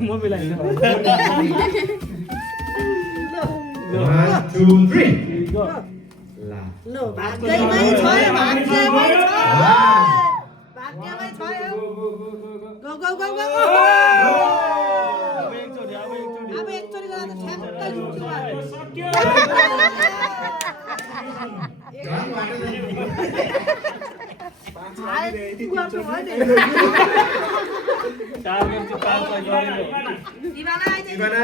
म मिलाइदिन्छु 1 2 3 गो ला लो भाग्यमै छ भाग्यमै छ भाग्यमै छ गो गो गो गो अब एकचोटी अब एकचोटी गर्दा त ठ्याक्कै जुट्यो सक्यो टार्गेट चाहिँ 5 लाई गरेको दिवाना आइज इबाना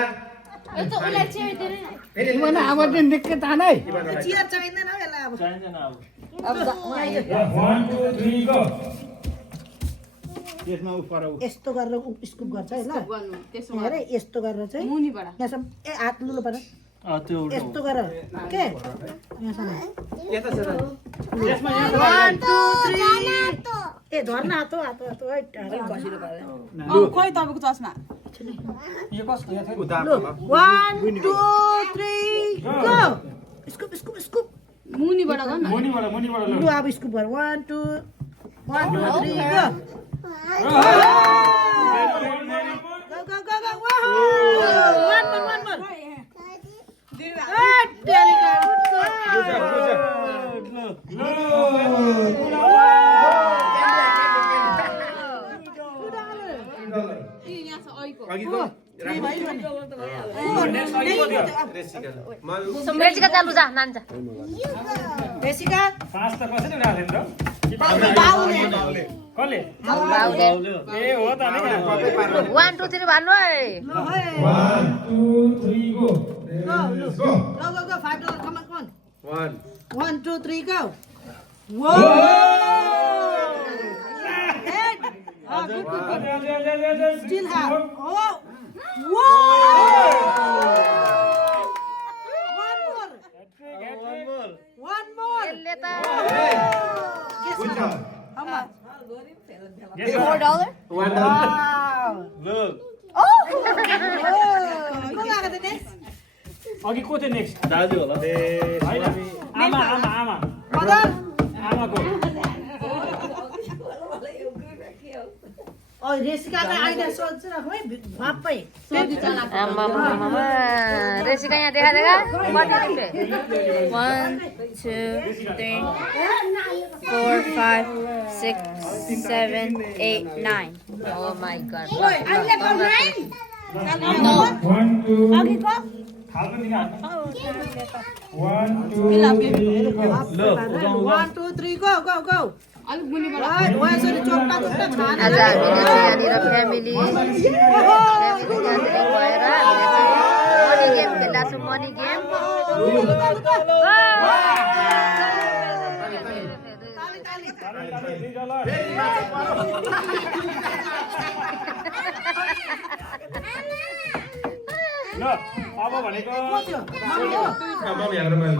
यो त उलाई चाहिँ दिनै इबाना अब चाहिँ निकै तानै चियर चाहिँदैन हौ यसलाई अब चाहिँदैन अब अब 1 2 3 गो यसमा उ पर यस्तो गरेर स्कुप गर्छ है ल गर्नु त्यसो हेरे यस्तो गरेर चाहिँ मुनिबाट यहाँसम्म ए हात लुलो पर त्यो यस्तो गरेर के यहाँसम्म यता छ यसमा यहाँ 1 2 3 ए झर्न हातो हातो हातो है घसिलो पारे खोइ तपाईको चस्मा यो कसको यहाँ थियो उता 1 2 3 गो स्कुप स्कुप स्कुप मुनिबाट गर्न मुनिबाट लु अब स्कुप गर 1 2 1 2 3 go go go go go one more रेसिका चालु जा नान्छ रेसिका पाँच त कसरी राखेन र बाउले कसले बाउले ए हो त नि 1 2 3 भन्नु है ल है 1 2 3 go let's go go $5 come on 1 1 2 3 go whoa good still have oh whoa one more यसले त good job how much $4 1 wow Look go back to the next अघि को थियो नेक्स्ट दाजु होला हैन आमा आमा आमा mother आमाको oh रेसिकालाई आइडिया सोचिराखौ है भापै आमा मामा रेसिका यहाँ देखा देखा कति लिखे 1 2 3 4 5 6 7 8 9 ओ माय गॉड ओइ अहिले कम नाइन 1 2 अघिको थाल्नु नि हात 1 2 लो 1 2 3 go go go अलिक मुनिबाट right why is it Chopta Chopta खाना आज हामीले चाहिँ यहाँनिर फ्यामिली ग्यादरिङ भएर हामीले चाहिँ मनी गेम खेल्दा छौँ मनी गेम ल अब भनेको मम्मी हाम्रो मैले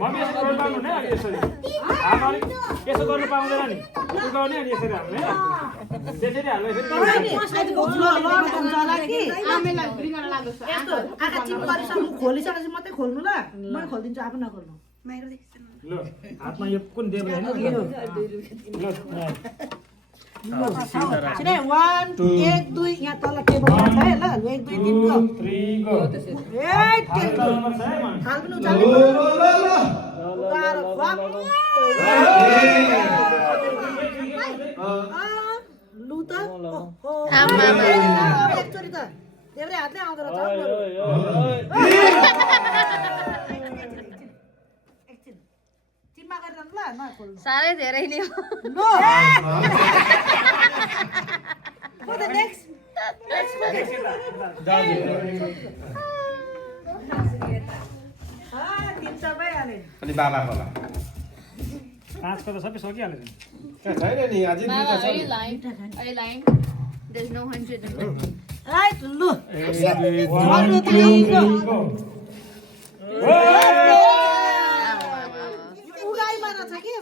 मम्मी यसो गर्नु पाउनु हुँदैन अनि यसरी आमाले यसो गर्नु पाउँदैन नि उगाउने अनि यसरी हाल्ने त्यसरी हाल्नु नि यसरी ल ल हुन्छ होला कि आमेलाई ब्रिङर लाग्छ यस्तो आँखा चिप गरिसक्नु खोलिसकेपछि मात्रै खोल्नु ल म खोलिदिन्छु आफै नखोल्नु ल हातमा यो कुन देब्रे हैन ल छिनै 1 1 2 यहाँ तल टेबलमा छ है ल 1 2 3 go 3 गो ए टेबल हाल पनि उचाल्नु लु त आमा एकचोटि त देब्रे हातले आउँदो रहेछ एकछिन चिम्मा गरिरहनु ल नखोल्नु साह्रै धेरै नै हो नो for the next तिन सबै हाले अनि बाबा होला पाँचको त सबै सकिहाल्यो छैन नि अझै दुईटा छ Are you lying? Are you lying? There's no 100 in it. Right लु 1 2 3 गो उगाइमा रहेछ कि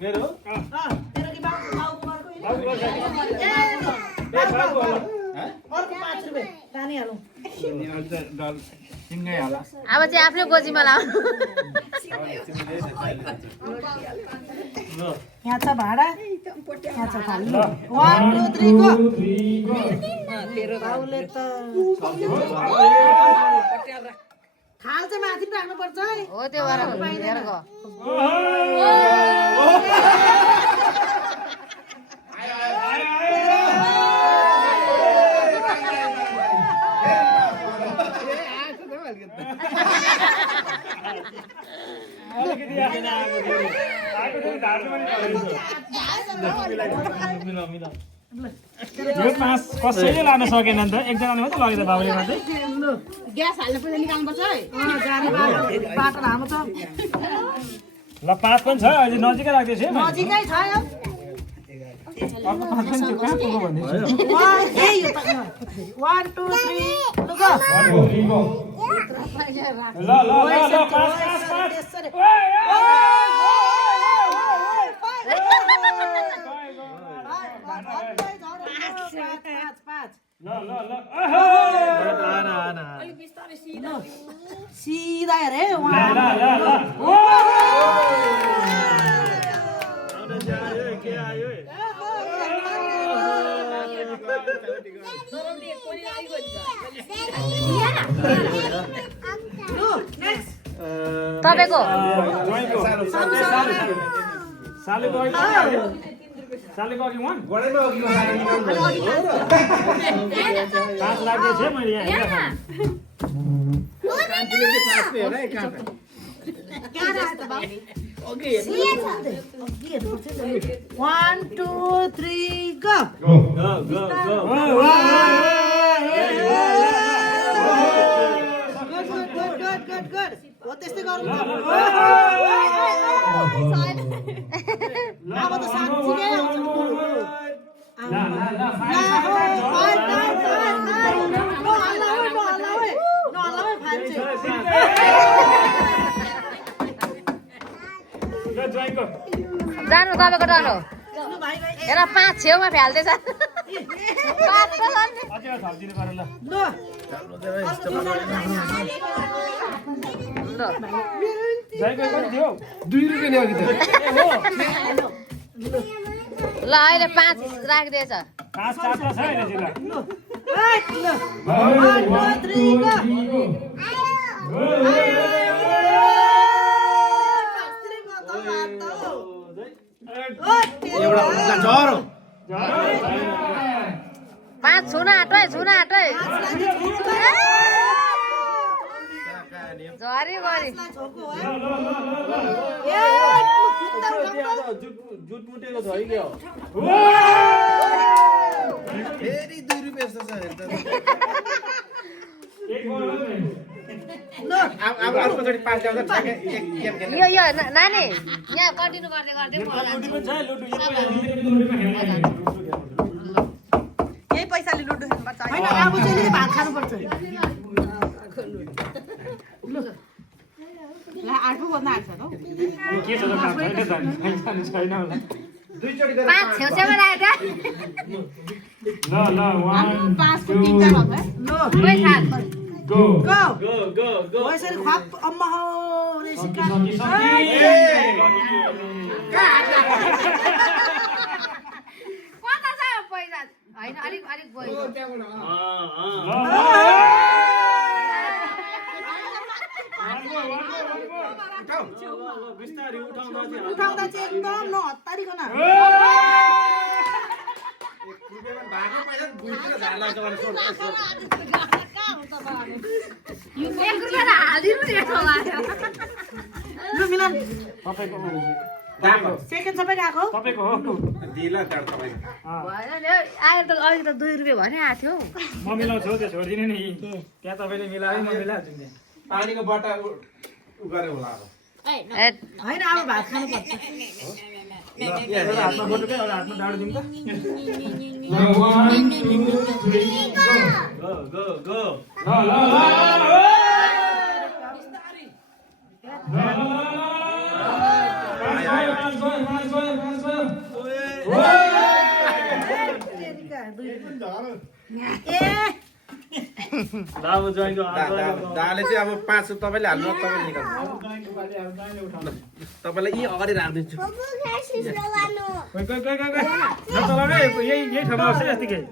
मेरो तेरो कि बाउ बाउ बाबु गर्छ ए बाउ अर्को 5 रुपैयाँ पानी हालौँ सिँगै होला अब चाहिँ आफ्नो गोजीमा लाउनु यहाँ छ भाडा यहाँ छ थाली 1 2 3 गो बाउले त थाल चाहिँ माथि राख्नु पर्छ है हो त्यो भएर लिएर गयो अलिकति आएन आएको थियो ढाड्नु पनि यो 5 कसैले लान सकेन नि त एकजनाले मात्रै लग्यो त बाबुले मात्रै ग्यास हाल्ने पैसा निकाल्नु पर्छ है जाने बाटो लामो छ ल 5 पनि छ अहिले नजिकै राख्दैछु नजिकै छ यो अर्को 5 पनि थियो कहाँ पुग्यो भन्दैछु ए यो त 1 2 3 लु गो ल 5 सीधा हेरे तपाईको सालेको अघि 1 गडेमा अघि निकाल्नु 5 लाग्दैछ मैले यहाँ हेरेर कान्छीले चाहिँ पास पे हेर है कहाँ छ क्या रहा था बाबू ओके 1 2 3 go good हो त्यस्तै गर्नु अब त साँच्चै आउँछ जानु तपाईँको डलो हेर 5 छेउमा फ्याल्दैछ 5 त झन् ल 2 रुपैयाँ नि अघि त ल अहिले 5 राखिदिएछ 5 4 छ अहिले जिल्ला 1 2 3 go एउटा झरो 5 छुन आँटो है झरी गरी जुटमुटेको छ है क्या फेरि 2 रुपैयाँ जस्तो छ अब अर्कोचोटि 5 ल्याउँदा ठ्याक्कै एक गेम खेल्ने यो नानी यहाँ कन्टिन्यू गर्दै यही पैसाले लुडो खेल्नुपर्छ हैन अब चाहिँ नि भात खानुपर्छ ल आठो बन्द आछ त के छ त काम छैन होला दुईचोटि 5 छेउछेउमा राखेको ल 1 5 को 3 टा भयो ल कोही थाल गो गो यसरी खप अम्मा हो रे सिक्का कता छ पैसा हैन अलिक गयो उठाउँदा चाहिँ एकदम नहत्तारिकन लु मिलन सेकेन्ड सबै गएको तपाईको हो दिला काट तपाईँ आयो त अघि त 2 रुपैयाँ भने आएको थियो म मिलाउँछु त्यो छोडिदिनु नि त्यहाँ तपाईँले मिलायो म मिलाइहाल्छु नि पानीको बट्टा उ गरे होला अब हैन अब भात खानुपर्छ एउटा हातमा फोटो क्या एउटा हातमा डाडु दिउँ त 1 2 3 go अब ज्वाइनको दाले चाहिँ अब 5 तपाईँले हाल्नु तपाईँले निकाल्नु तपाईँलाई यी अगाडि राखिदिन्छु यही ठाउँमा आउँछ यतिकै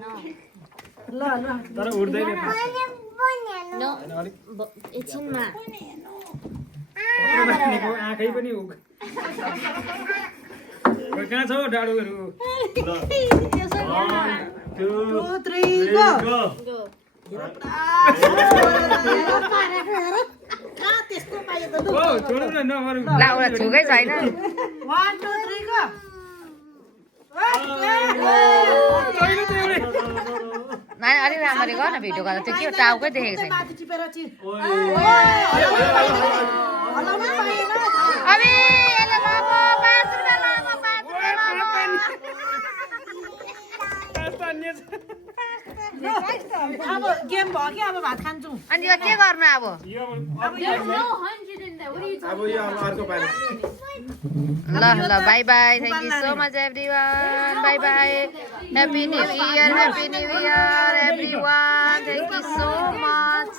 तर उठ्दैन No, एकछिनमा आँखै पनि कहाँ छ हौ डाडुहरू ल 1 2 3 गो go. त्यस्तो पाए त ओ छोड्नु न नमरु ला उहाँ छुकै छैन 1 2 3 गो छैन त एउटै नानी अलि राम्ररी गर न भिडियो गर्दा त्यो के हो टाउकै देखेको छैन माथि टिपेर चाहिँ अबे यसले लामो 5 रुपैयाँ लामो 5 रुपैयाँ अब गेम भयो कि अब भात खान्छु अनि यो के गर्नु अब There's no 100 in there. What are you अब talking यो अब अर्को पानी ल ल by by thank you so much everyone by by happy new year everyone thank you so much